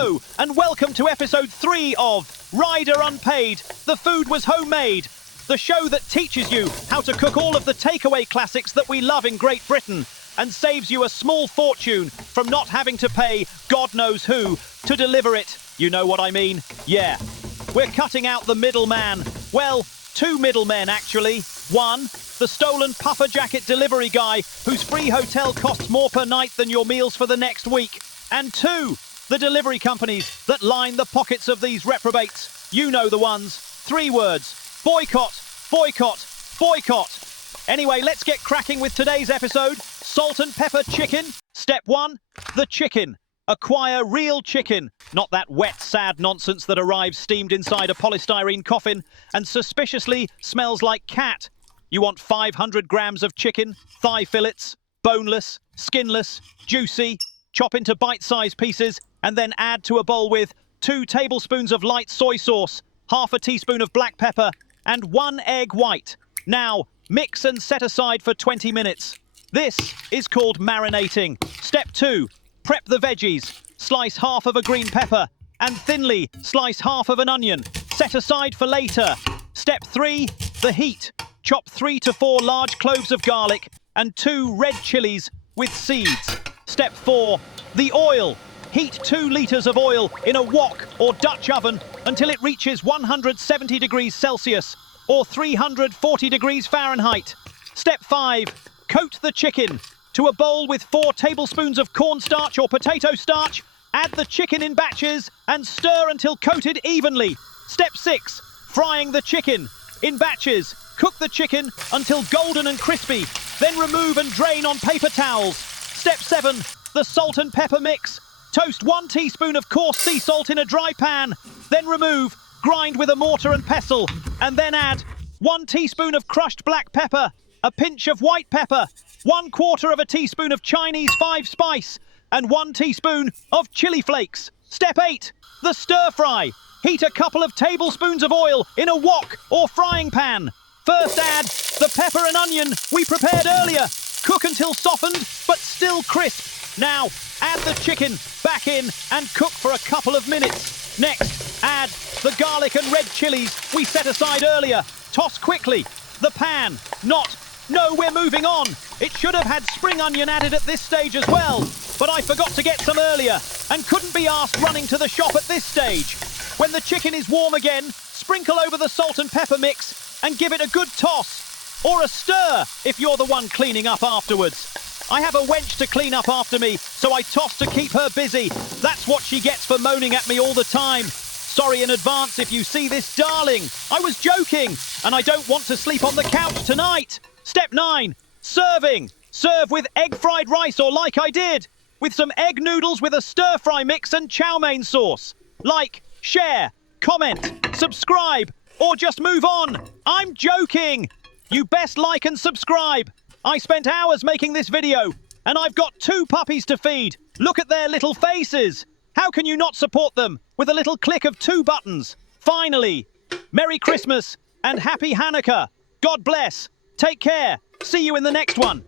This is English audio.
Hello, and welcome to episode 3 of Rider Unpaid, The Food Was Homemade, the show that teaches you how to cook all of the takeaway classics that we love in Great Britain and saves you a small fortune from not having to pay God knows who to deliver it. You know what I mean? Yeah. We're cutting out the middleman. Well, 2 middlemen actually. One, the stolen puffer jacket delivery guy whose free hotel costs more per night than your meals for the next week. And 2, the delivery companies that line the pockets of these reprobates. You know the ones. 3 words. Boycott, boycott, boycott. Anyway, let's get cracking with today's episode. Salt and pepper chicken. Step 1, the chicken. Acquire real chicken, not that wet, sad nonsense that arrives steamed inside a polystyrene coffin and suspiciously smells like cat. You want 500 grams of chicken, thigh fillets, boneless, skinless, juicy. Chop into bite-sized pieces and then add to a bowl with 2 tablespoons of light soy sauce, half a teaspoon of black pepper, and 1 egg white. Now, mix and set aside for 20 minutes. This is called marinating. Step 2. Prep the veggies. Slice half of a green pepper and thinly slice half of an onion. Set aside for later. Step 3. The heat. Chop 3 to 4 large cloves of garlic and 2 red chillies with seeds. Step 4. The oil. Heat 2 litres of oil in a wok or Dutch oven until it reaches 170 degrees Celsius or 340 degrees Fahrenheit. Step 5. Coat the chicken. To a bowl with 4 tablespoons of cornstarch or potato starch, add the chicken in batches and stir until coated evenly. Step 6. Frying the chicken. In batches, cook the chicken until golden and crispy, then remove and drain on paper towels. Step 7. The salt and pepper mix. Toast 1 teaspoon of coarse sea salt in a dry pan, then remove, grind with a mortar and pestle, and then add 1 teaspoon of crushed black pepper, a pinch of white pepper, 1/4 of a teaspoon of Chinese 5-spice, and 1 teaspoon of chili flakes. Step 8. The stir fry. Heat a couple of tablespoons of oil in a wok or frying pan. First add the pepper and onion we prepared earlier. Cook until softened but still crisp. Now add the chicken back in and cook for a couple of minutes. Next, add the garlic and red chillies we set aside earlier. Toss quickly. The pan. No, we're moving on. It should have had spring onion added at this stage as well, but I forgot to get some earlier and couldn't be asked running to the shop at this stage. When the chicken is warm again, sprinkle over the salt and pepper mix and give it a good toss, or a stir if you're the one cleaning up afterwards. I have a wench to clean up after me, so I toss to keep her busy. That's what she gets for moaning at me all the time. Sorry in advance if you see this, darling. I was joking, and I don't want to sleep on the couch tonight. Step 9. Serving. Serve with egg fried rice or like I did, with some egg noodles with a stir-fry mix and chow mein sauce. Like, share, comment, subscribe, or just move on. I'm joking. You best like and subscribe. I spent hours making this video, and I've got 2 puppies to feed. Look at their little faces. How can you not support them with a little click of 2 buttons? Finally, Merry Christmas and Happy Hanukkah. God bless. Take care. See you in the next one.